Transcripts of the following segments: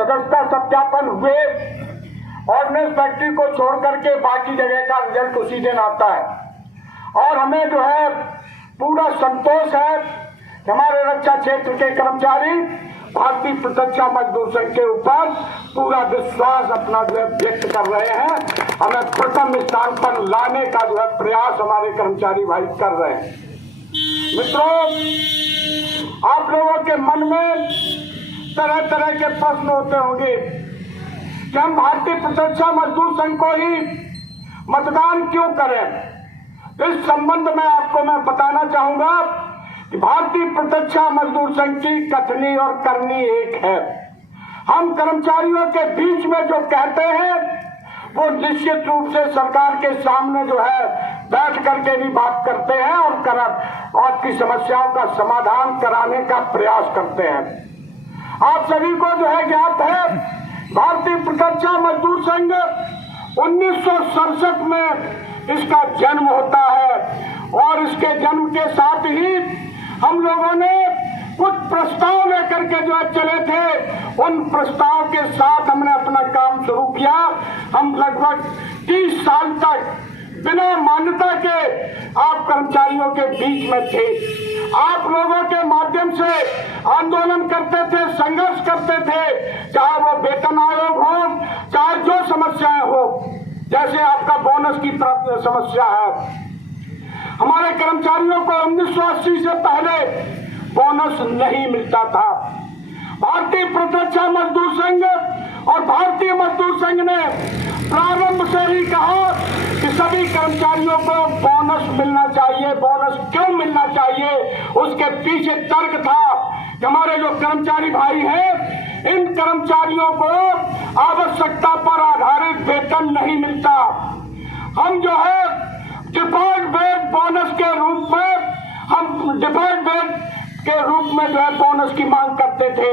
सदस्यता सत्यापन हुए ऑर्डिनेंस फैक्ट्री को छोड़ करके बाकी जगह का रिजल्ट उसी दिन आता है। और हमें जो है पूरा संतोष है कि हमारे रक्षा क्षेत्र के कर्मचारी भारतीय प्रत्यक्ष मजदूर संघ के ऊपर पूरा विश्वास अपना जो है व्यक्त कर रहे हैं। हमें प्रथम स्थान पर लाने का जो है प्रयास हमारे कर्मचारी भाई कर रहे हैं। मित्रों, आप लोगों के मन में तरह तरह के प्रश्न होते होंगे कि हम भारतीय प्रत्यक्ष मजदूर संघ को ही मतदान क्यों करें। इस संबंध में आपको मैं बताना चाहूंगा कि भारतीय प्रत्यक्ष मजदूर संघ की कथनी और करनी एक है। हम कर्मचारियों के बीच में जो कहते हैं वो निश्चित रूप से सरकार के सामने जो है बैठ करके भी बात करते हैं और आपकी समस्याओं का समाधान कराने का प्रयास करते हैं। आप सभी को जो है ज्ञात है, भारतीय प्रत्यक्ष मजदूर संघ 1967 में इसका जन्म होता है और इसके जन्म के साथ ही हम लोगों ने कुछ प्रस्ताव लेकर के जो है चले थे। उन प्रस्ताव के साथ हमने अपना काम शुरू किया। हम लगभग 30 साल तक बिना मान्यता के आप कर्मचारियों के बीच में थे। आप लोगों के माध्यम से आंदोलन करते थे, संघर्ष करते थे, चाहे वो वेतन आयोग हो, चाहे जो समस्याएं हो, जैसे आपका बोनस की समस्या है। हमारे कर्मचारियों को 1980 से पहले बोनस नहीं मिलता था। भारतीय प्रत्यक्ष मजदूर संघ और भारतीय मजदूर संघ ने प्रारंभ से ही कहा कि सभी कर्मचारियों को बोनस मिलना चाहिए। बोनस क्यों मिलना चाहिए, उसके पीछे तर्क था कि हमारे जो कर्मचारी भाई हैं, इन कर्मचारियों को आवश्यकता पर आधारित वेतन नहीं मिलता। हम जो है डिफॉल्ट बेस बोनस के रूप में जो है बोनस की मांग करते थे,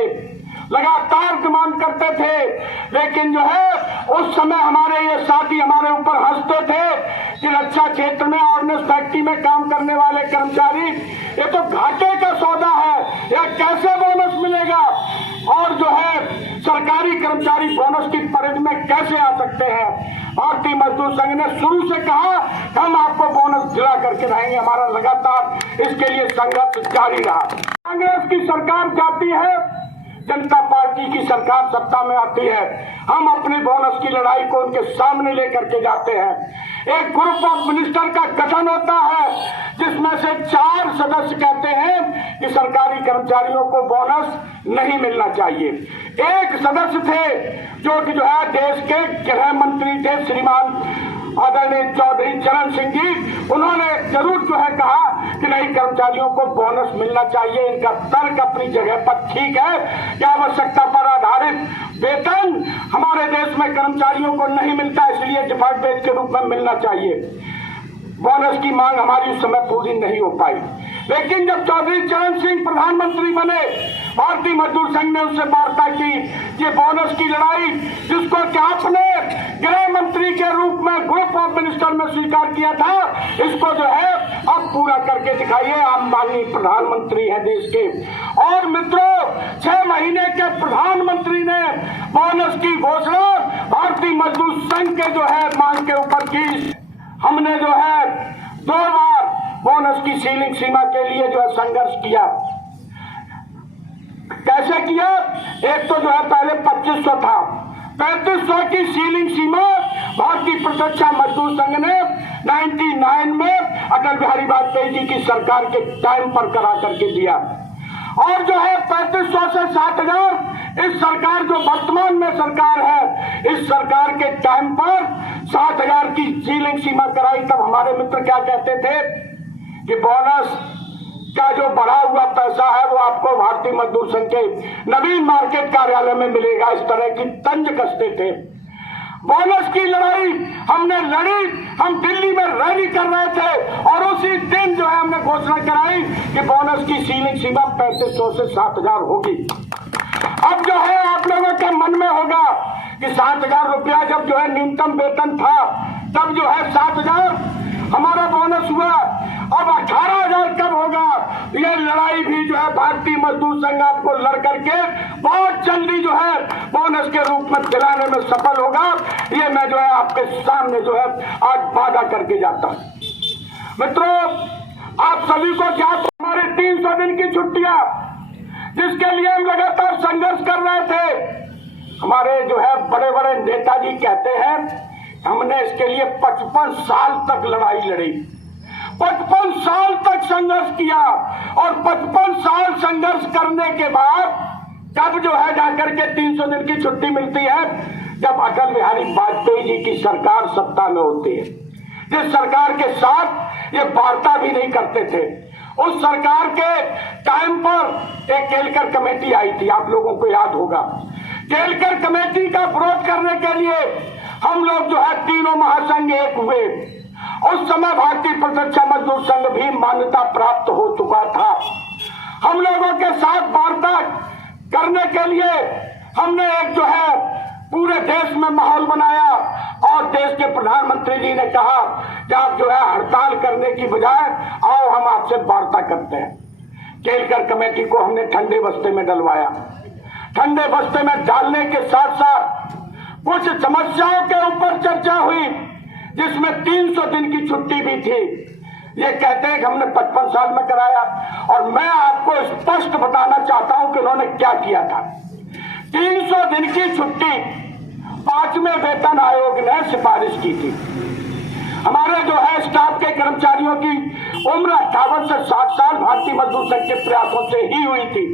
लगातार मांग करते थे। लेकिन जो है उस समय हमारे ये साथी हमारे ऊपर हंसते थे कि रक्षा क्षेत्र में ऑर्डिनेंस फैक्ट्री में काम करने वाले कर्मचारी, ये तो घाटे का सौदा है, या कैसे बोनस मिलेगा, और जो है सरकारी कर्मचारी बोनस की परिधि में कैसे आ सकते हैं। भारतीय मजदूर संघ ने शुरू से कहा हम आपको बोनस दिला करके रहेंगे। हमारा लगातार इसके लिए संघर्ष जारी रहा। कांग्रेस की सरकार जाती है, जनता पार्टी की सरकार सत्ता में आती है, हम अपनी बोनस की लड़ाई को उनके सामने लेकर के जाते हैं। एक ग्रुप ऑफ मिनिस्टर का गठन होता है जिसमें से 4 सदस्य कहते हैं कि सरकारी कर्मचारियों को बोनस नहीं मिलना चाहिए। एक सदस्य थे जो कि देश के गृह मंत्री थे, श्रीमान आदरणीय चौधरी चरण सिंह जी। उन्होंने जरूर जो है कहा कि नहीं, कर्मचारियों को बोनस मिलना चाहिए। इनका तर्क अपनी जगह पर ठीक है कि आवश्यकता पर आधारित वेतन हमारे देश में कर्मचारियों को नहीं मिलता, इसलिए डिफॉल्ट बेस के रूप में मिलना चाहिए। बोनस की मांग हमारी उस समय पूरी नहीं हो पाई। लेकिन जब चौधरी चरण सिंह प्रधानमंत्री बने, भारतीय मजदूर संघ ने उससे वार्ता की कि बोनस की लड़ाई जिसको कि आपने गृह मंत्री के रूप में ग्रुप ऑफ मिनिस्टर में स्वीकार किया था, इसको जो है अब पूरा करके दिखाइए। आप माननीय प्रधानमंत्री हैं देश के। और मित्रों, 6 महीने के प्रधानमंत्री ने बोनस की घोषणा भारतीय मजदूर संघ के जो है मांग के ऊपर की। हमने जो है 2 बार बोनस की सीलिंग सीमा के लिए जो है संघर्ष किया। कैसे किया? एक तो जो है पहले 2500 था, 3500 की सीलिंग सीमा भारतीय प्रत्यक्ष मजदूर संघ ने 99 में अटल बिहारी वाजपेयी जी की सरकार के टाइम पर करा करके दिया। और जो है 3500 से 7000 इस सरकार जो वर्तमान में सरकार है, इस सरकार के टाइम पर 7000 की सीलिंग सीमा कराई। तब हमारे मित्र क्या कहते थे कि बोनस का जो बढ़ा हुआ पैसा है वो आपको भारतीय मजदूर संघ के नवीन मार्केट कार्यालय में मिलेगा, इस तरह की तंज कसते थे। बोनस की लड़ाई हमने लड़ी, हम दिल्ली में रैली कर रहे थे और उसी दिन जो है हमने घोषणा कराई कि बोनस की सीलिंग सीमा 3500 से 7000 होगी। अब जो है आप लोगों के मन में होगा कि 7000 रुपया जब जो है न्यूनतम वेतन था, तब जो है 7000 हमारा बोनस हुआ, अब 18000 कब होगा? ये लड़ाई भी जो है भारतीय मजदूर संघ आपको लड़ करके बहुत जल्दी जो है बोनस के रूप में दिलाने में सफल होगा। ये मैं जो है आपके सामने जो है आज वादा करके जाता हूं। मित्रों, आप सभी को क्या हमारे 300 दिन की छुट्टियां जिसके लिए हम लगातार संघर्ष कर रहे थे, हमारे जो है बड़े बड़े नेताजी कहते हैं हमने इसके लिए 55 साल तक लड़ाई लड़ी, 55 साल तक संघर्ष किया और 55 साल संघर्ष करने के बाद कब जो है जाकर के 300 दिन की छुट्टी मिलती है, जब अटल बिहारी वाजपेयी जी की सरकार सत्ता में होती है। जिस सरकार के साथ ये वार्ता भी नहीं करते थे, उस सरकार के टाइम पर एक केलकर कमेटी आई थी, आप लोगों को याद होगा। केलकर कमेटी का विरोध करने के लिए हम लोग जो है तीनों महासंघ एक हुए। उस समय भारतीय प्रत्यक्ष मजदूर संघ भी मान्यता प्राप्त हो चुका था। हम लोगों के साथ वार्ता करने के लिए हमने एक जो है पूरे देश में माहौल बनाया और देश के प्रधानमंत्री जी ने कहा कि आप जो है हड़ताल करने की बजाय आओ हम आपसे वार्ता करते हैं। केलकर कमेटी को हमने ठंडे बस्ते में डलवाया। ठंडे बस्ते में डालने के साथ साथ कुछ समस्याओं के ऊपर चर्चा हुई, जिसमें 300 दिन की छुट्टी भी थी। ये कहते हैं कि हमने 55 साल में कराया, और मैं आपको स्पष्ट बताना चाहता हूं कि उन्होंने क्या किया था। 300 दिन की छुट्टी 5वें वेतन आयोग ने सिफारिश की थी। हमारे जो है स्टाफ के कर्मचारियों की उम्र 58 से 60 साल भारतीय मजदूर संघ के प्रयासों से ही हुई थी।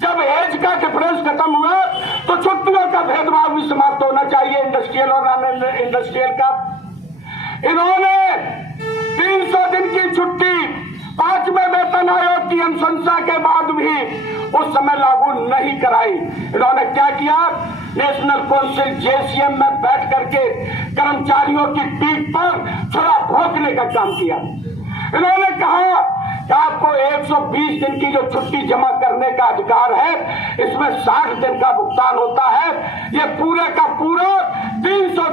जब एज का डिफरेंस खत्म हुआ तो छुट्टियों का भेदभाव भी समाप्त होना चाहिए, इंडस्ट्रियल और नॉन इंडस्ट्रियल का। इन्होंने 300 दिन की छुट्टी 5वें वेतन आयोग की अनुशंसा के बाद भी उस समय लागू नहीं कराई। इन्होंने क्या किया, नेशनल काउंसिल जेसीएम में बैठ करके कर्मचारियों की पीठ पर छुरा भोंकने का काम किया। इन्होंने कहा कि आपको 120 दिन की जो छुट्टी जमा करने का अधिकार है, इसमें 60 दिन का भुगतान होता है। ये पूरे का पूरा 300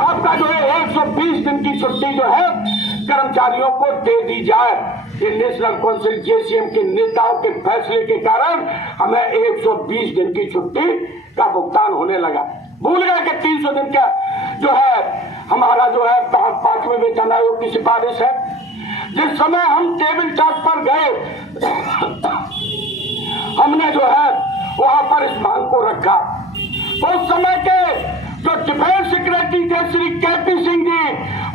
आपका जो है 120 दिन की छुट्टी जो है कर्मचारियों को दे दी जाए। ये नेशनल काउंसिल जेसीएम के नेताओं के फैसले के कारण हमें 120 दिन की छुट्टी का भुगतान होने लगा। भूल गए कि 300 दिन का जो है हमारा जो है 5वें वेतन आयोग की सिफारिश है। जिस समय हम टेबल टॉक पर गए हमने जो है वहां पर इस मांग को रखा, तो उस समय के जो डिफेंस सेक्रेटरी थे श्री केपी सिंह जी,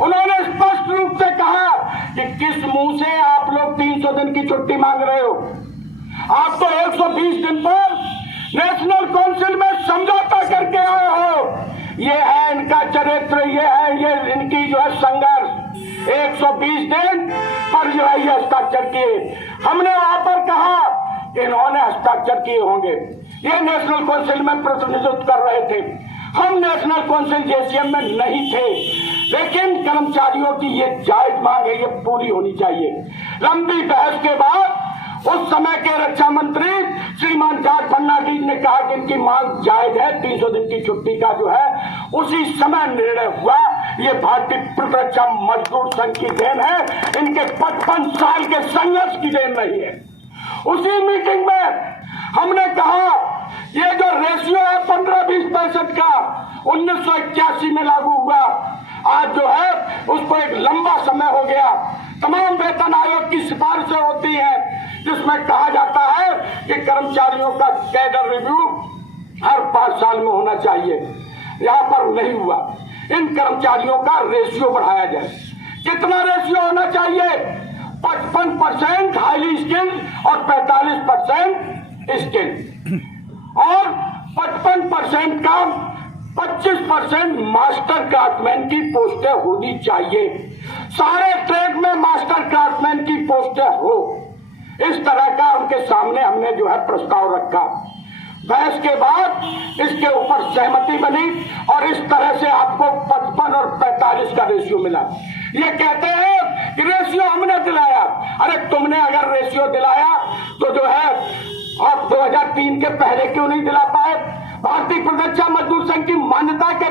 उन्होंने स्पष्ट रूप से कहा कि किस मुंह से आप लोग 300 दिन की छुट्टी मांग रहे हो। आप तो 120 दिन पर नेशनल काउंसिल में समझौता करके आए हो। ये है इनका चरित्र, ये है ये इनकी जो है संघर्ष। 120 दिन पर जो है ये हस्ताक्षर किए। हमने वहां पर कहा कि इन्होंने हस्ताक्षर किए होंगे, ये नेशनल काउंसिल में प्रतिनिधित्व कर रहे थे, हम नेशनल काउंसिल जेसीएम में नहीं थे। लेकिन कर्मचारियों की ये जायज मांग है, ये पूरी होनी चाहिए। लंबी बहस के बाद उस समय के रक्षा मंत्री श्रीमान जॉर्ज फर्नांडिस ने कहा कि इनकी मांग जायज है। 300 दिन की छुट्टी का जो है उसी समय निर्णय हुआ। ये भारतीय प्रत्यक्ष मजदूर संघ की देन है, इनके 55 साल के संघर्ष की देन नहीं है। उसी मीटिंग में हमने कहा ये जो रेशियो है 15-20% का 1981 में लागू हुआ, आज जो है उसको एक लंबा समय हो गया। तमाम वेतन आयोग की सिफारिशें होती हैं जिसमें कहा जाता है कि कर्मचारियों का कैडर रिव्यू हर 5 साल में होना चाहिए। यहाँ पर नहीं हुआ। इन कर्मचारियों का रेशियो बढ़ाया जाए। कितना रेशियो होना चाहिए? 55% हाईली स्किल्ड और 45% स्किल्ड, और 55% का 25% मास्टर क्राफ्टमैन की पोस्टें होनी चाहिए। सारे ट्रेड में मास्टर क्राफ्टमैन की पोस्टें हो, इस तरह का उनके सामने हमने जो है प्रस्ताव रखा। बहस के बाद इसके ऊपर सहमति बनी और इस तरह से आपको 55 और 45 का रेशियो मिला। ये कहते हैं कि रेशियो हमने दिलाया। अरे तुमने अगर रेशियो दिलाया तो जो है आप 2003 के पहले क्यों नहीं दिला पाए? भारतीय प्रतीक्षा मजदूर संघ की मान्यता के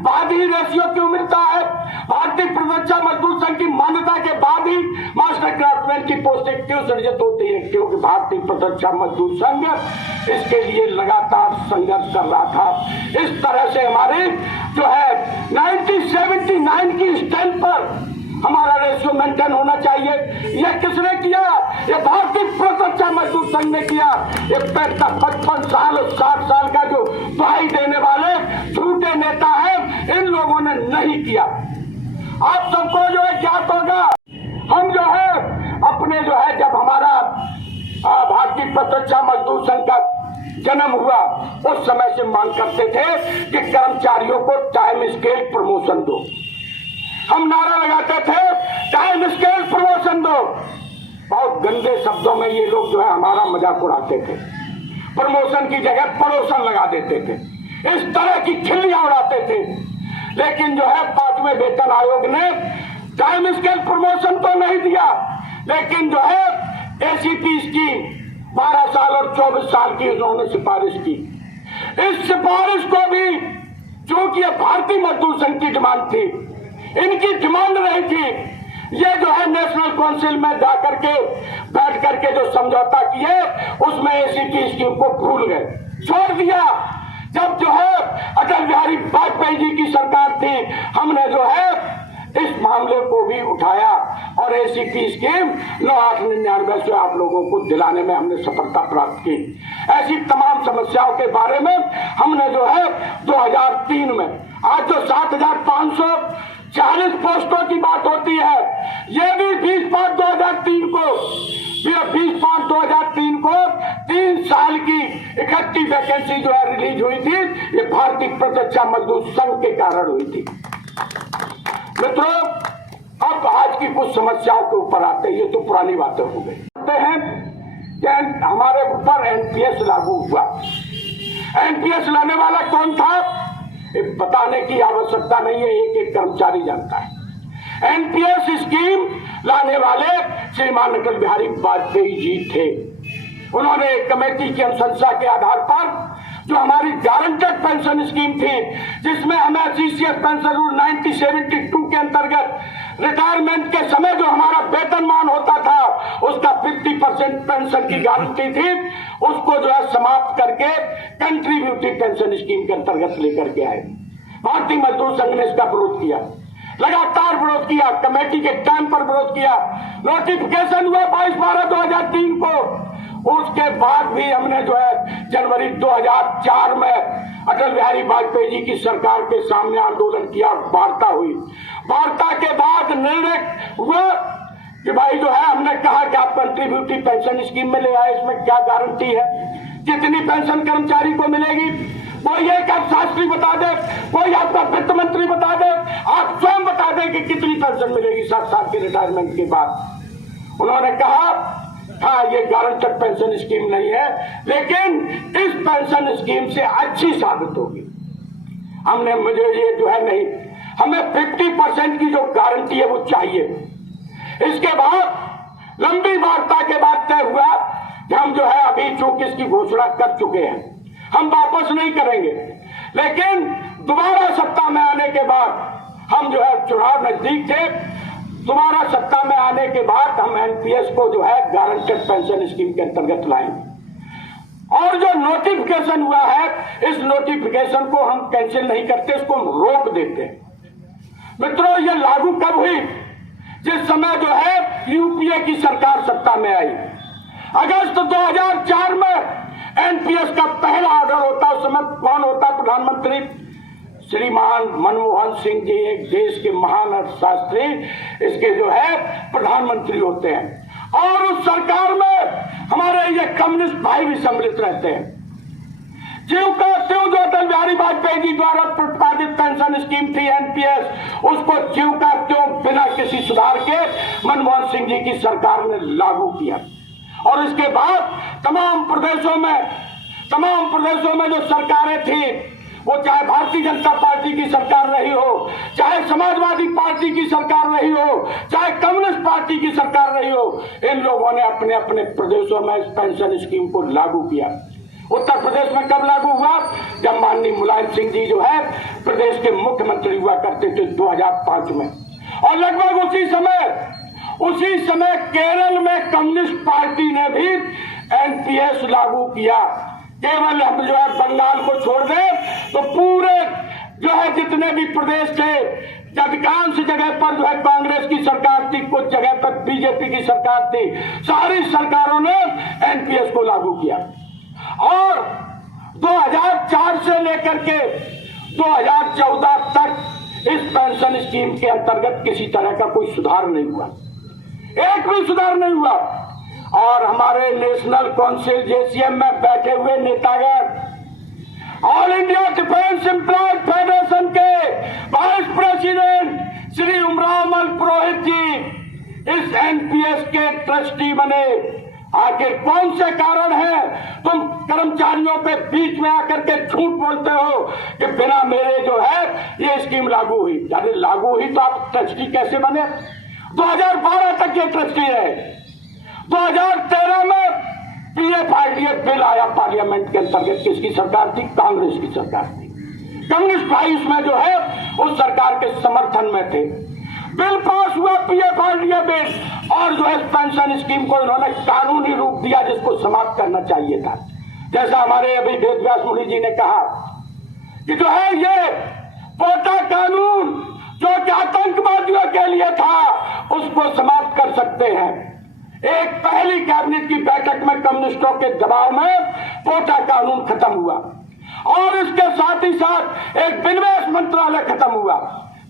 बाद ही रेशियो क्यों मिलता है? भारतीय प्रतीक्षा मजदूर संघ की मान्यता के बाद ही मास्टर क्राफ्टमैन की पोस्टें क्यों सृजित होती है? क्योंकि भारतीय प्रतीक्षा मजदूर संघ इसके लिए लगातार संघर्ष कर रहा था। इस तरह से हमारे जो है 1979 की स्टैंड पर हमारा रेशियो मेंटेन होना चाहिए। यह किसने किया? ये भारतीय प्रतीक्षा मजदूर संघ ने किया। ये 55 साल और 60 साल का जो दुहाई देने वाले झूठे नेता हैं, इन लोगों ने नहीं किया। आप सबको जो है ज्ञात होगा, हम जो है अपने जो है जब हमारा भारतीय प्रतीक्षा मजदूर संघ का जन्म हुआ उस समय से मांग करते थे कि कर्मचारियों को टाइम स्केल प्रमोशन दो। हम नारा लगाते थे टाइम स्केल प्रमोशन दो। बहुत गंदे शब्दों में ये लोग जो है हमारा मजाक उड़ाते थे। प्रमोशन की जगह प्रमोशन लगा देते थे, इस तरह की खिल्लियां उड़ाते थे। लेकिन जो है 5वें वेतन आयोग ने टाइम स्केल प्रमोशन तो नहीं दिया, लेकिन जो है एसीपी की 12 साल और 24 साल की उन्होंने सिफारिश की। इस सिफारिश को भी चूंकि भारतीय मजदूर संघ की डिमांड थी, इनकी डिमांड नहीं थी, ये जो है नेशनल काउंसिल में जाकर के बैठ करके जो समझौता किए उसमें एसीपी स्कीम को भूल गए, छोड़ दिया। जब जो है अटल बिहारी वाजपेयी जी की सरकार थी, हमने जो है इस मामले को भी उठाया और एसीपी स्कीम 9899 से आप लोगों को दिलाने में हमने सफलता प्राप्त की। ऐसी तमाम समस्याओं के बारे में हमने जो है 2003 में, आज जो 7540 पोस्टों की बात होती है, ये भी 20/5/2003 को 20/5/2003 को 3 साल की 31 वैकेंसी जो है रिलीज हुई थी। ये भारतीय प्रतीक्षा मजदूर संघ के कारण हुई थी। मित्रों, अब आज की कुछ समस्याओं के ऊपर आते हैं। ये तो पुरानी बातें हो गई हैं कि हमारे ऊपर एनपीएस लागू हुआ। एनपीएस लाने वाला कौन था, ये बताने की आवश्यकता नहीं है, एक एक कर्मचारी जानता है। एनपीएस स्कीम लाने वाले श्रीमान अटल बिहारी वाजपेयी जी थे। उन्होंने एक कमेटी की अनुशंसा के आधार पर जो हमारी गारंटेड पेंशन स्कीम थी, जिसमें हमें सीसीएस पेंशन रूल 1972 के अंतर्गत रिटायरमेंट के समय जो हमारा वेतनमान होता था उसका 50% पेंशन की गारंटी थी, उसको जो है समाप्त करके कंट्रीब्यूटिव पेंशन स्कीम के अंतर्गत लेकर के आए। भारतीय मजदूर संघ ने इसका विरोध किया, लगातार विरोध किया, कमेटी के टाइम पर विरोध किया। नोटिफिकेशन हुआ 22/12/2003 को। उसके बाद भी हमने जो है जनवरी 2004 में अटल बिहारी वाजपेयी जी की सरकार के सामने आंदोलन किया, वार्ता हुई। वार्ता के बाद निर्णय हुआ कि भाई जो है हमने कहा कि आप कंट्रीब्यूटिव पेंशन स्कीम में ले आए, इसमें क्या गारंटी है, कितनी पेंशन कर्मचारी को मिलेगी, कोई एक अर्थशास्त्री बता दे, कोई आपका वित्त मंत्री बता दे, आप स्वयं बता दें कि कितनी पेंशन मिलेगी 7 साल के रिटायरमेंट के बाद। उन्होंने कहा हाँ, ये गारंटेड पेंशन स्कीम नहीं है, लेकिन इस पेंशन स्कीम से अच्छी साबित होगी। हमने मुझे ये जो है नहीं, हमें 50% की जो गारंटी है वो चाहिए। इसके बाद लंबी वार्ता के बाद तय हुआ कि हम जो है अभी चूंकि इसकी घोषणा कर चुके हैं, हम वापस नहीं करेंगे, लेकिन दोबारा सत्ता में आने के बाद हम जो है चुनाव नजदीक थे, दोबारा सत्ता में आने के बाद हम एनपीएस को जो है गारंटेड पेंशन स्कीम के अंतर्गत लाएंगे। और जो नोटिफिकेशन हुआ है, इस नोटिफिकेशन को हम कैंसिल नहीं करते, इसको हम रोक देते हैं। मित्रों, ये लागू कब हुई? जिस समय जो है यूपीए की सरकार सत्ता में आई। अगस्त 2004 में एनपीएस का पहला ऑर्डर होता, उस समय कौन होता प्रधानमंत्री? श्रीमान मनमोहन सिंह जी, एक देश के महान अर्थशास्त्री, इसके जो है प्रधानमंत्री होते हैं। और उस सरकार में हमारे ये कम्युनिस्ट भाई भी सम्मिलित रहते हैं। ज्यों का त्यों जो अटल बिहारी वाजपेयी जी द्वारा प्रतिपादित पेंशन स्कीम थी एनपीएस, उसको ज्यों का त्यों बिना किसी सुधार के मनमोहन सिंह जी की सरकार ने लागू किया। और इसके बाद तमाम प्रदेशों में जो सरकारें थी, वो चाहे भारतीय जनता पार्टी की सरकार रही हो, चाहे समाजवादी पार्टी की सरकार रही हो, चाहे कम्युनिस्ट पार्टी की सरकार रही हो, इन लोगों ने अपने अपने प्रदेशों में इस पेंशन स्कीम को लागू किया। उत्तर प्रदेश में कब लागू हुआ? जब माननीय मुलायम सिंह जी जो है प्रदेश के मुख्यमंत्री हुआ करते थे 2005 में। और लगभग उसी समय केरल में कम्युनिस्ट पार्टी ने भी एनपीएस लागू किया। केवल हम जो है बंगाल को छोड़ दें तो पूरे जो है जितने भी प्रदेश थे, अधिकांश जगह पर जो है कांग्रेस की सरकार थी, कुछ जगह पर बीजेपी की सरकार थी, सारी सरकारों ने एनपीएस को लागू किया। और 2004 से लेकर के 2014 तक इस पेंशन स्कीम के अंतर्गत किसी तरह का कोई सुधार नहीं हुआ, एक भी सुधार नहीं हुआ। और हमारे नेशनल काउंसिल जेसीएम में बैठे हुए नेतागण, All India defence employ federation के वाइस प्रेसिडेंट श्री उमराव पुरोहित जी इस एनपीएस के ट्रस्टी बने। आखिर कौन से कारण है? तुम कर्मचारियों पे बीच में आकर के झूठ बोलते हो कि बिना मेरे जो है ये स्कीम लागू हुई। यदि लागू हुई तो आप ट्रस्टी कैसे बने? 2012 तक ये ट्रस्टी रहे। 2013 में पीएफआईडीए बिल आया पार्लियामेंट के अंतर्गत, किसकी सरकार थी? कांग्रेस की सरकार थी। कम्युनिस्ट भाई उसमें जो है उस सरकार के समर्थन में थे। बिल पास हुआ पीएफआईडीए बिल, और जो है पेंशन स्कीम को इन्होंने कानूनी रूप दिया जिसको समाप्त करना चाहिए था। जैसा हमारे अभी वेदव्यास मुनि जी ने कहा कि जो है ये पोटा कानून जो कि आतंकवादियों के लिए था उसको समाप्त कर सकते हैं। एक पहली कैबिनेट की बैठक में कम्युनिस्टों के दबाव में पोटा कानून खत्म हुआ, और इसके साथ ही साथ एक विनिवेश मंत्रालय खत्म हुआ।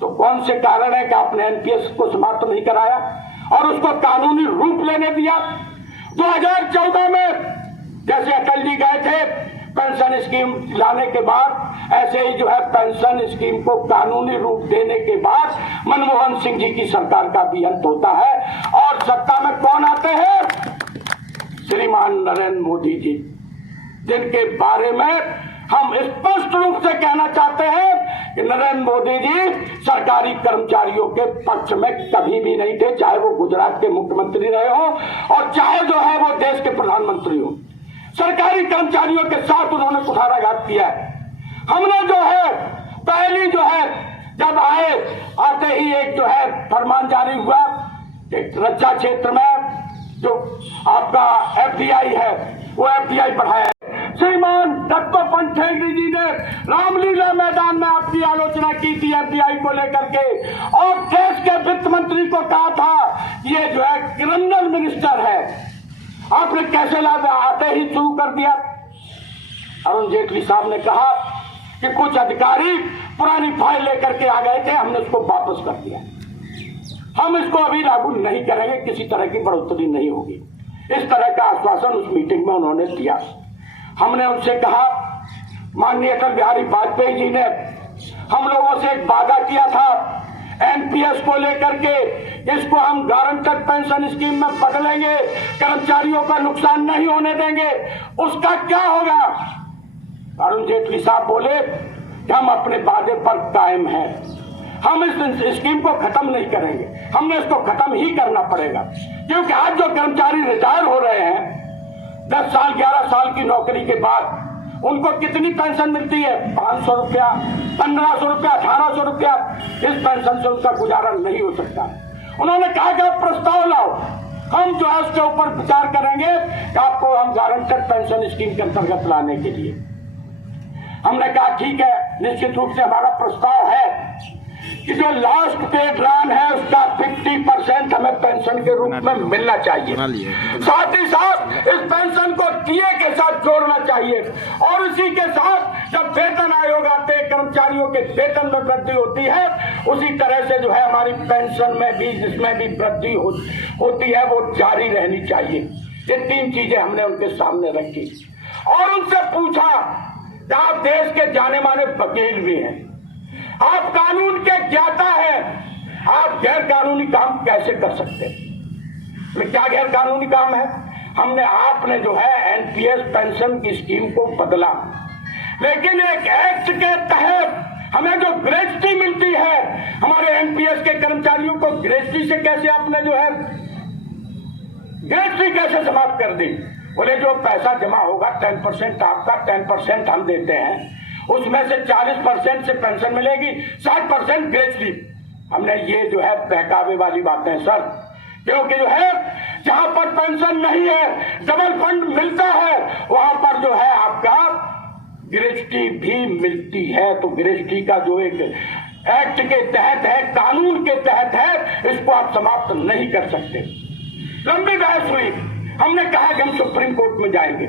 तो कौन से कारण है कि आपने एनपीएस को समाप्त नहीं कराया और उसको कानूनी रूप लेने दिया? 2014 में जैसे अटल जी गए थे पेंशन स्कीम लाने के बाद, ऐसे ही जो है पेंशन स्कीम को कानूनी रूप देने के बाद मनमोहन सिंह जी की सरकार का भी अंत होता है और सत्ता में कौन आते हैं? श्रीमान नरेंद्र मोदी जी, जिनके बारे में हम स्पष्ट रूप से कहना चाहते हैं कि नरेंद्र मोदी जी सरकारी कर्मचारियों के पक्ष में कभी भी नहीं थे, चाहे वो गुजरात के मुख्यमंत्री रहे हो और चाहे जो है वो देश के प्रधानमंत्री हो। सरकारी कर्मचारियों के साथ उन्होंने कुठाराघात किया है। हमने जो है पहली जो है जब आते ही एक जो है फरमान जारी हुआ कि रक्षा क्षेत्र में जो आपका एफडीआई है वो एफडीआई बढ़ाया है। श्रीमान दत्तोपंत ठेंगड़ी जी ने रामलीला मैदान में आपकी आलोचना की थी एफडीआई को लेकर के, और देश के वित्त मंत्री को कहा था ये जो है क्रिमिनल मिनिस्टर है। आपने कैसे लाभ आते ही शुरू कर दिया। अरुण जेटली साहब ने कहा कि कुछ अधिकारी पुरानी फाइल लेकर के आ गए थे, हमने उसको वापस कर दिया, हम इसको अभी लागू नहीं करेंगे, किसी तरह की बढ़ोतरी नहीं होगी। इस तरह का आश्वासन उस मीटिंग में उन्होंने दिया। हमने उनसे कहा, माननीय अटल बिहारी वाजपेयी जी ने हम लोगों से एक वादा किया था एनपीएस को लेकर के, इसको हम गारंटेड पेंशन स्कीम में बदलेंगे, कर्मचारियों का नुकसान नहीं होने देंगे, उसका क्या होगा? अरुण जेटली साहब बोले कि हम अपने वादे पर कायम हैं, हम इस स्कीम को खत्म नहीं करेंगे, हमने इसको खत्म ही करना पड़ेगा। क्योंकि आज जो कर्मचारी रिटायर हो रहे हैं 10 साल 11 साल की नौकरी के बाद, उनको कितनी पेंशन मिलती है? 500 रुपया, 1500 रुपया, 1800 रुपया। इस पेंशन से उनका गुजारा नहीं हो सकता। उन्होंने कहा कि आप प्रस्ताव लाओ, हम जो है उसके ऊपर विचार करेंगे कि आपको हम गारंटेड पेंशन स्कीम के अंतर्गत लाने के लिए। हमने कहा ठीक है, निश्चित रूप से हमारा प्रस्ताव है कि जो लास्ट पेड रन है उसका 50% हमें पेंशन के रूप में मिलना चाहिए। साथ ही साथ इस पेंशन को टीए के साथ जोड़ना चाहिए, और इसी के साथ जब वेतन आयोग आते हैं कर्मचारियों के वेतन में वृद्धि होती है, उसी तरह से जो है हमारी पेंशन में भी जिसमें भी वृद्धि होती है वो जारी रहनी चाहिए। ये 3 चीजें हमने उनके सामने रखी और उनसे पूछा कि आप देश के जाने माने वकील भी हैं, आप कानून के ज्ञाता हैं, आप गैर कानूनी काम कैसे कर सकते हैं? क्या गैर कानूनी काम है? आपने जो है एनपीएस पेंशन की स्कीम को बदला, लेकिन एक एक्ट के तहत हमें जो ग्रेच्युटी मिलती है हमारे एनपीएस के कर्मचारियों को, ग्रेच्युटी से कैसे आपने जो है ग्रेच्युटी कैसे समाप्त कर दी? बोले जो पैसा जमा होगा 10% आपका, 10% हम देते हैं, उसमें से 40% से पेंशन मिलेगी, 60% ग्रेचुअली। हमने ये जो है बहकावे वाली बातें सर, क्योंकि जो है जहां पर पेंशन नहीं है, डबल फंड मिलता है, वहां पर जो है आपका ग्रेचुटी भी मिलती है। तो ग्रेचुटी का जो एक एक्ट के तहत है, कानून के तहत है, इसको आप समाप्त नहीं कर सकते। लंबी बहस हुई, हमने कहा कि हम सुप्रीम कोर्ट में जाएंगे।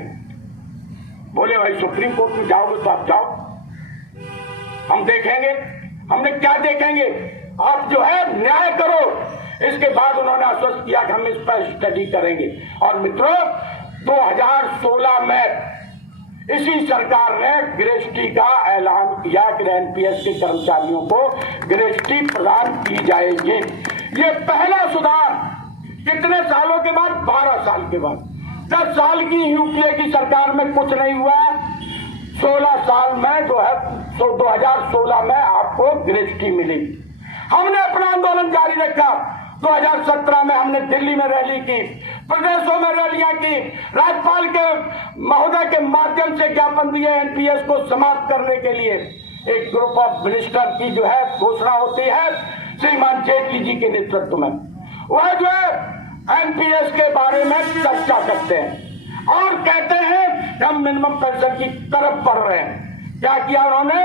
बोले भाई सुप्रीम कोर्ट में जाओगे तो आप जाओ, हम देखेंगे। हमने क्या देखेंगे, आप जो है न्याय करो। इसके बाद उन्होंने आश्वस्त किया कि हम इस पर स्टडी करेंगे। और मित्रों 2016 में इसी सरकार ने ग्रेचुटी का ऐलान किया कि एनपीएस के कर्मचारियों को ग्रेचुटी प्रदान की जाएगी। ये पहला सुधार कितने सालों के बाद, 12 साल के बाद। 10 साल की यूपीए की सरकार में कुछ नहीं हुआ, 16 साल में जो है 2016 में आपको ग्रेचुटी मिली। हमने अपना आंदोलन जारी रखा। 2017 में हमने दिल्ली में रैली की, प्रदेशों में रैलियां की, राज्यपाल के महोदय के माध्यम से ज्ञापन दिए एनपीएस को समाप्त करने के लिए। एक ग्रुप ऑफ मिनिस्टर की जो है घोषणा होती है श्रीमान जेटली जी के नेतृत्व में, वह जो है एनपीएस के बारे में चर्चा करते हैं और कहते हैं कि हम मिनिमम पेंशन की तरफ बढ़ रहे हैं। क्या किया उन्होंने,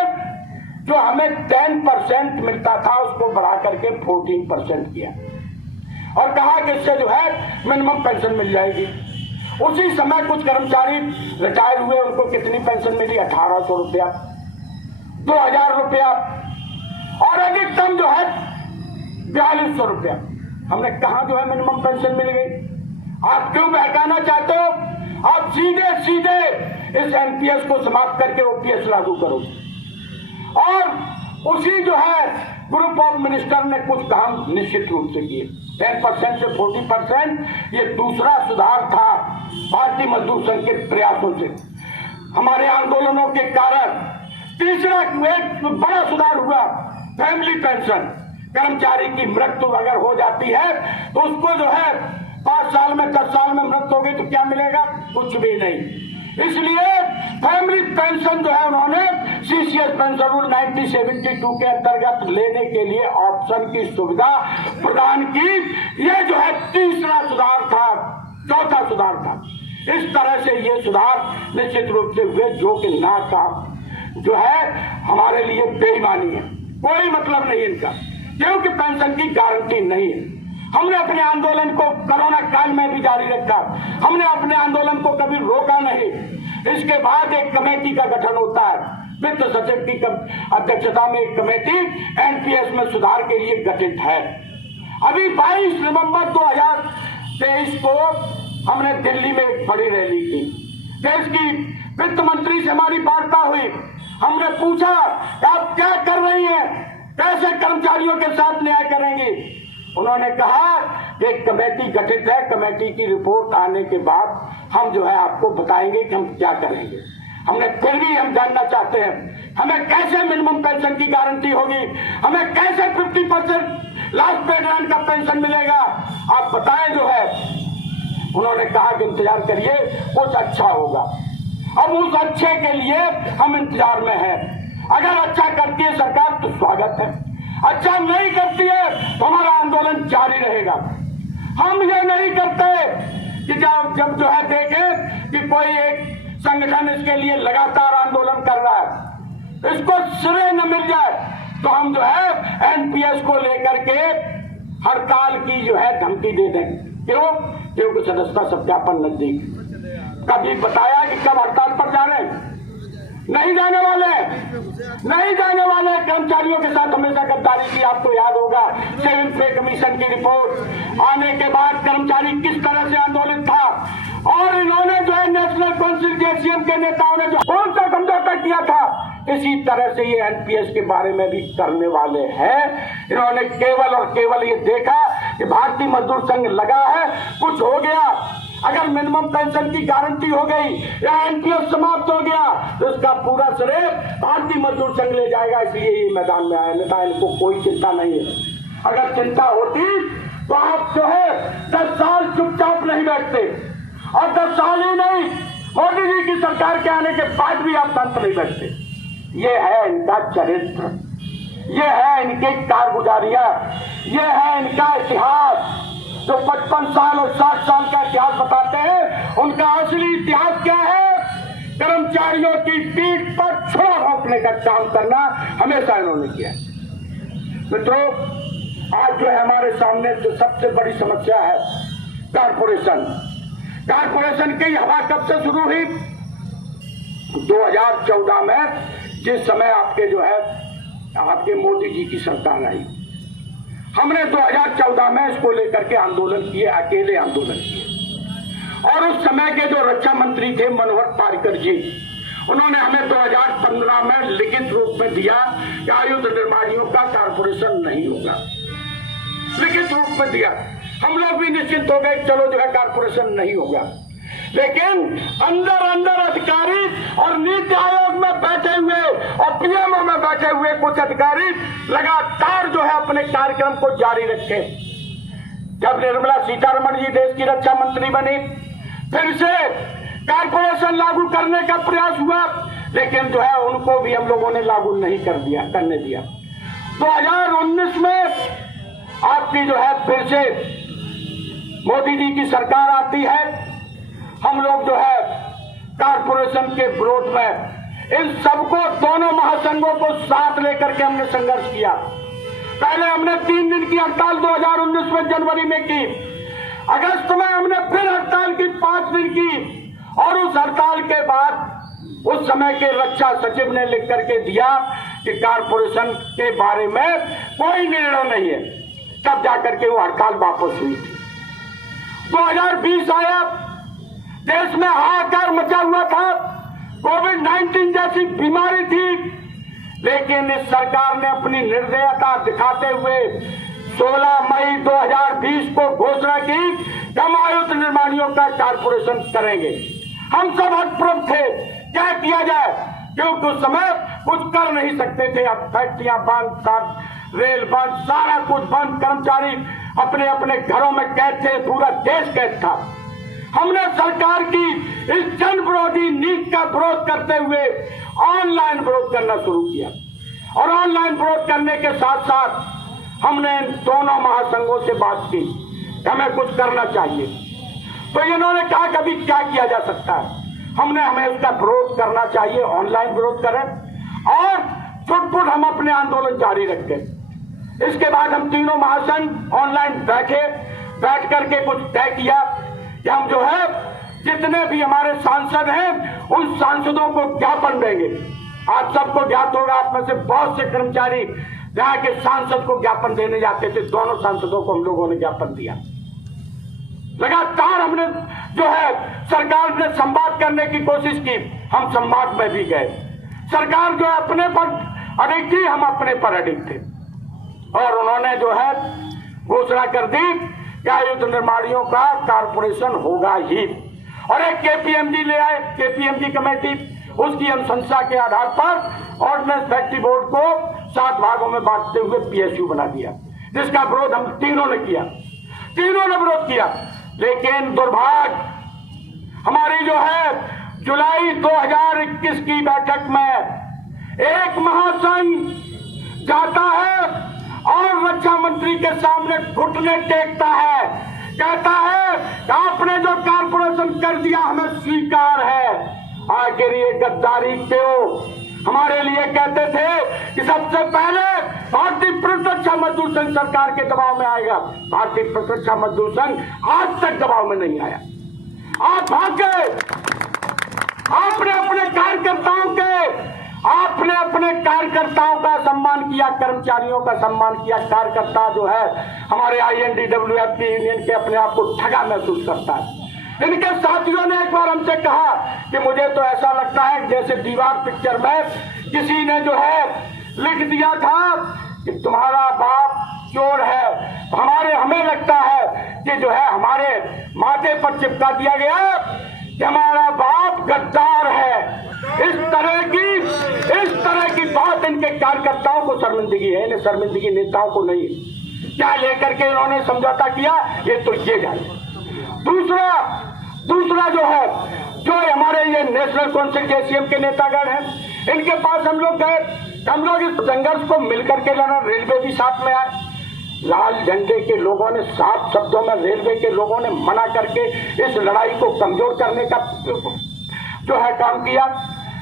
जो हमें 10% मिलता था उसको बढ़ा करके 14% किया और कहा कि इससे जो है मिनिमम पेंशन मिल जाएगी। उसी समय कुछ कर्मचारी रिटायर हुए, उनको कितनी पेंशन मिली, 1800 रुपया, 2000 रुपया और अधिकतम जो है 4200 रुपया। हमने कहा जो है मिनिमम पेंशन मिल गई। आप क्यों बहकाना चाहते हो, आप सीधे सीधे इस एनपीएस को समाप्त करके ओपीएस लागू करो। और उसी जो है ग्रुप ऑफ मिनिस्टर ने कुछ काम निश्चित रूप से किए, 10% से 40%। ये दूसरा सुधार था भारतीय मजदूर संघ के प्रयासों से, हमारे आंदोलनों के कारण। तीसरा एक बड़ा सुधार हुआ, फैमिली पेंशन। कर्मचारी की मृत्यु अगर हो जाती है तो उसको जो है 5 साल में 10 साल में मृत्यु हो गई तो क्या मिलेगा, कुछ भी नहीं। इसलिए फैमिली पेंशन जो है उन्होंने सीसीएस पेंशन रूल 1972 के अंतर्गत लेने के लिए ऑप्शन की सुविधा प्रदान की। ये जो है तीसरा सुधार था, चौथा सुधार था। इस तरह से ये सुधार निश्चित रूप से हुए, जो कि ना का जो है हमारे लिए बेईमानी है, कोई मतलब नहीं इनका, क्योंकि पेंशन की गारंटी नहीं है। हमने अपने आंदोलन को कोरोना काल में भी जारी रखा, हमने अपने आंदोलन को कभी रोका नहीं। इसके बाद एक कमेटी का गठन होता है, वित्त सचिव की अध्यक्षता में एक कमेटी एनपीएस में सुधार के लिए गठित है। अभी 22 नवंबर 2023 को हमने दिल्ली में एक बड़ी रैली की। देश की वित्त मंत्री से हमारी वार्ता हुई, हमने पूछा आप क्या कर रही हैं, कैसे कर्मचारियों के साथ न्याय करेंगे। उन्होंने कहा एक कमेटी गठित है, कमेटी की रिपोर्ट आने के बाद हम जो है आपको बताएंगे कि हम क्या करेंगे। हमने फिर भी हम जानना चाहते हैं हमें कैसे मिनिमम पेंशन की गारंटी होगी, हमें कैसे 50% लास्ट पेड रन का पेंशन मिलेगा, आप बताएं जो है। उन्होंने कहा कि इंतजार करिए, कुछ अच्छा होगा। अब उस अच्छे के लिए हम इंतजार में हैं। अगर अच्छा करती है सरकार तो स्वागत है, अच्छा नहीं करती है तो हमारा आंदोलन जारी रहेगा। हम ये नहीं करते कि जब जो है देखें कि कोई एक संगठन इसके लिए लगातार आंदोलन कर रहा है, इसको श्रेय न मिल जाए तो हम जो है एनपीएस को लेकर के हड़ताल की जो है धमकी दे दें। क्यों? क्योंकि सदस्यता सत्यापन नजदीक। कभी बताया कि कब हड़ताल पर जा रहे हैं? नहीं जाने वाले, नहीं जाने वाले। कर्मचारियों के साथ हमेशा गद्दारी की, आपको याद होगा सिविल पे कमीशन की रिपोर्ट आने के बाद कर्मचारी किस तरह से आंदोलित था, और इन्होंने जो है नेशनल काउंसिल जेसीएम के नेताओं ने जो कौन सा समझौता किया था, इसी तरह से ये एनपीएस के बारे में भी करने वाले हैं। इन्होंने केवल और केवल ये देखा कि भारतीय मजदूर संघ लगा है, कुछ हो गया, अगर मिनिमम पेंशन की गारंटी हो गई या एनपीएस समाप्त हो गया तो इसका पूरा श्रेय भारतीय मजदूर संघ ले जाएगा, इसलिए ये मैदान में आए। नेता इनको कोई चिंता नहीं है। अगर चिंता होती तो आप जो है 10 साल चुपचाप नहीं बैठते, और 10 साल ही नहीं, मोदी जी की सरकार के आने के बाद भी आप शांत नहीं बैठते। ये है इनका चरित्र, ये है इनकी कारगुजारियां, ये है इनका इतिहास। जो 55 साल और 60 साल का इतिहास बताते हैं, उनका असली इतिहास क्या है? कर्मचारियों की पीठ पर छुरा घोंपने का काम करना हमेशा इन्होंने किया। मित्रों, आज जो है हमारे सामने जो सबसे बड़ी समस्या है कारपोरेशन। कारपोरेशन की हवा कब से शुरू हुई? 2014 में, जिस समय आपके मोदी जी की सरकार आई। हमने 2014 में इसको लेकर के आंदोलन किए, अकेले आंदोलन किए। और उस समय के जो रक्षा मंत्री थे मनोहर पर्रिकर जी, उन्होंने हमें 2015 में लिखित रूप में दिया कि आयुध निर्माणियों का कारपोरेशन नहीं होगा। लिखित रूप में दिया, हम लोग भी निश्चिंत हो गए, चलो जो है कारपोरेशन नहीं होगा। लेकिन अंदर अधिकारी और नीति आयोग में बैठे हुए और पीएमओ में बैठे हुए कुछ अधिकारी लगातार जो है अपने कार्यक्रम को जारी रखे। जब निर्मला सीतारमण जी देश की रक्षा मंत्री बनी, फिर से कारपोरेशन लागू करने का प्रयास हुआ, लेकिन जो है उनको भी हम लोगों ने लागू नहीं करने दिया। 2019 में आपकी जो है फिर से मोदी जी की सरकार आती है। हम लोग जो है कारपोरेशन के विरोध में इन सबको, दोनों महासंघों को साथ लेकर के हमने संघर्ष किया। पहले हमने 3 दिन की हड़ताल 2019 में जनवरी में की, अगस्त में हमने फिर हड़ताल की 5 दिन की, और उस हड़ताल के बाद उस समय के रक्षा सचिव ने लिख करके दिया कि कारपोरेशन के बारे में कोई निर्णय नहीं है। तब जाकर के वो हड़ताल वापस हुई थी। 2020 आया, देश में हाहाकार मचा हुआ था, कोविड-19 जैसी बीमारी थी, लेकिन इस सरकार ने अपनी निर्दयता दिखाते हुए 16 मई 2020 को घोषणा की कि हम आयुध निर्माणियों का कारपोरेशन करेंगे। हम सब हतप्रभ थे, क्या किया जाए, क्योंकि उस समय कुछ कर नहीं सकते थे। अब फैक्ट्रियां बंद, रेल बंद, सारा कुछ बंद, कर्मचारी अपने अपने घरों में कैद थे, पूरा देश कैद था। हमने सरकार की इस जन विरोधी नीति का विरोध करते हुए ऑनलाइन विरोध करना शुरू किया, और ऑनलाइन विरोध करने के साथ साथ हमने इन दोनों महासंघों से बात की कि हमें कुछ करना चाहिए। तो इन्होंने कहा कभी क्या किया जा सकता है, हमें इसका विरोध करना चाहिए, ऑनलाइन विरोध करें और फुट हम अपने आंदोलन जारी रखें। इसके बाद हम तीनों महासंघ ऑनलाइन बैठ करके कुछ तय किया कि हम जो है जितने भी हमारे सांसद हैं उन सांसदों को ज्ञापन देंगे। आप सबको ज्ञात होगा, आप में से बहुत से कर्मचारी जहाँ के सांसद को ज्ञापन देने जाते थे, दोनों सांसदों को हम लोगों ने ज्ञापन दिया। लगातार हमने जो है सरकार ने संवाद करने की कोशिश की, हम संवाद में भी गए। सरकार जो अपने पर अडिग थी, हम अपने पर अडिग थे, और उन्होंने जो है घोषणा कर दी कि आयुध निर्माणियों का कारपोरेशन होगा ही। और एक केपीएमजी ले आए, केपीएमजी कमेटी, उसकी अनुशंसा के आधार पर ऑर्डिनेंस फैक्ट्री बोर्ड को 7 भागों में बांटते हुए पीएसयू बना दिया, जिसका विरोध हम तीनों ने किया, तीनों ने विरोध किया। लेकिन दुर्भाग्य, हमारी जो है जुलाई 2021 की बैठक में एक महासंघ जाता है और रक्षा मंत्री के सामने घुटने टेकता है, कहता है आपने जो कारपोरेशन कर दिया हमें स्वीकार है। आखिर ये गद्दारी क्यों? हमारे लिए कहते थे कि सबसे पहले भारतीय प्रतिरक्षा मजदूर संघ सरकार के दबाव में आएगा। भारतीय प्रतिरक्षा मजदूर संघ आज तक दबाव में नहीं आया। आप भागे, आपने अपने कार्यकर्ताओं का सम्मान किया, कर्मचारियों का सम्मान किया। कार्यकर्ता जो है हमारे INDWF यूनियन के अपने आप को ठगा महसूस करता है। इनके साथियों ने एक बार हमसे कहा कि मुझे तो ऐसा लगता है जैसे दीवार पिक्चर में किसी ने जो है लिख दिया था कि तुम्हारा बाप चोर है। हमें लगता है कि जो है हमारे माथे पर चिपका दिया गया कि हमारा बाप गद्दार है। इस तरह की बात इनके कार्यकर्ताओं को शर्मिंदगी है, इन्हें शर्मिंदगी नेताओं को नहीं। क्या लेकर के इन्होंने समझौता किया, ये तो ये जाने। दूसरा, दूसरा जो हमारे ये नेशनल काउंसिल जेसीएम के नेतागण हैं, इनके पास हम लोग गए, हम लोग इस संघर्ष को मिलकर के लड़ा। रेलवे भी साथ में आए, लाल झंडे के लोगों ने साफ शब्दों में, रेलवे के लोगों ने मना करके इस लड़ाई को कमजोर करने का जो है काम किया।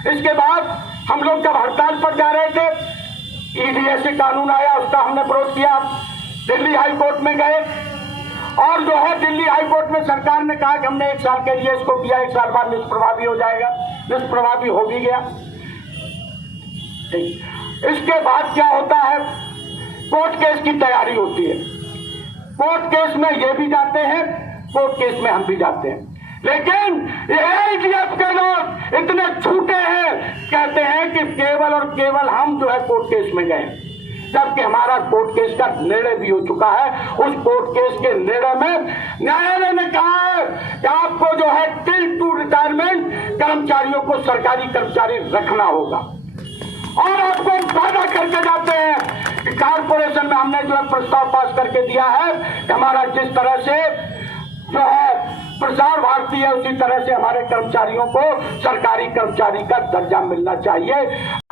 इसके बाद हम लोग जब हड़ताल पर जा रहे थे, ईडीएससी कानून आया, उसका हमने विरोध किया, दिल्ली हाई कोर्ट में गए और जो है दिल्ली हाई कोर्ट में सरकार ने कहा कि हमने 1 साल के लिए इसको किया, 1 साल बाद निष्प्रभावी हो जाएगा। निष्प्रभावी हो भी गया। इसके बाद क्या होता है, कोर्ट केस की तैयारी होती है। कोर्ट केस में ये भी जाते हैं, कोर्ट केस में हम भी जाते हैं, लेकिन ये एडीएफ के लोग इतने झूठे हैं, कहते हैं कि केवल और केवल हम जो है कोर्ट केस में गए, जबकि हमारा कोर्ट केस का निर्णय भी हो चुका है। उस कोर्ट केस के निर्णय में न्यायालय ने कहा है कि आपको जो है टिल टू रिटायरमेंट कर्मचारियों को सरकारी कर्मचारी रखना होगा। और आपको वादा करके जाते हैं कि कारपोरेशन में हमने जो है प्रस्ताव पास करके दिया है कि हमारा जिस तरह से जो है प्रसार भारती है, उसी तरह से हमारे कर्मचारियों को सरकारी कर्मचारी का दर्जा मिलना चाहिए।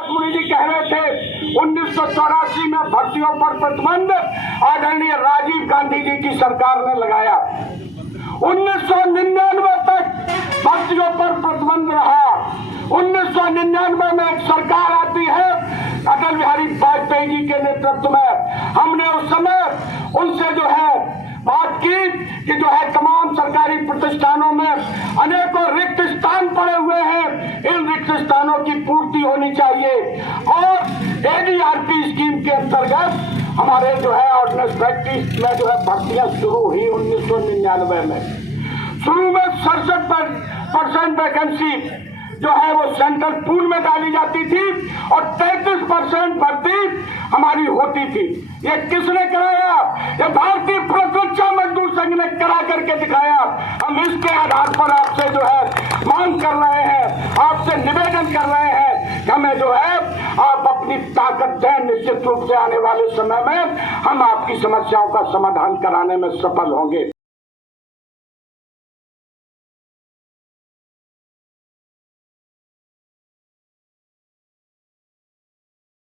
मुनि जी कह रहे थे 1984 में भर्तियों पर प्रतिबंध आदरणीय राजीव गांधी जी की सरकार ने लगाया। 1999 तक भर्तियों पर प्रतिबंध रहा। 1999 में एक सरकार आती है अटल बिहारी वाजपेयी जी के नेतृत्व में। हमने उस समय उनसे जो है बात की कि जो है तमाम सरकारी प्रतिष्ठानों में अनेकों रिक्त स्थान पड़े हुए हैं, इन रिक्त स्थानों की पूर्ति होनी चाहिए। और एडीआरपी स्कीम के अंतर्गत हमारे जो है ऑर्डिनेंस फैक्ट्री में जो है भर्तियां शुरू हुई 1999 में। शुरू में 67% वैकेंसी जो है वो सेंट्रल पूल में डाली जाती थी और 33% भर्ती हमारी होती थी। ये किसने कराया? ये भारतीय प्रतिरक्षा मजदूर संघ ने करा करके दिखाया। हम इसके आधार पर आपसे जो है मांग कर रहे हैं, आपसे निवेदन कर रहे हैं कि हमें जो है आप अपनी ताकत दें। निश्चित रूप से आने वाले समय में हम आपकी समस्याओं का समाधान कराने में सफल होंगे।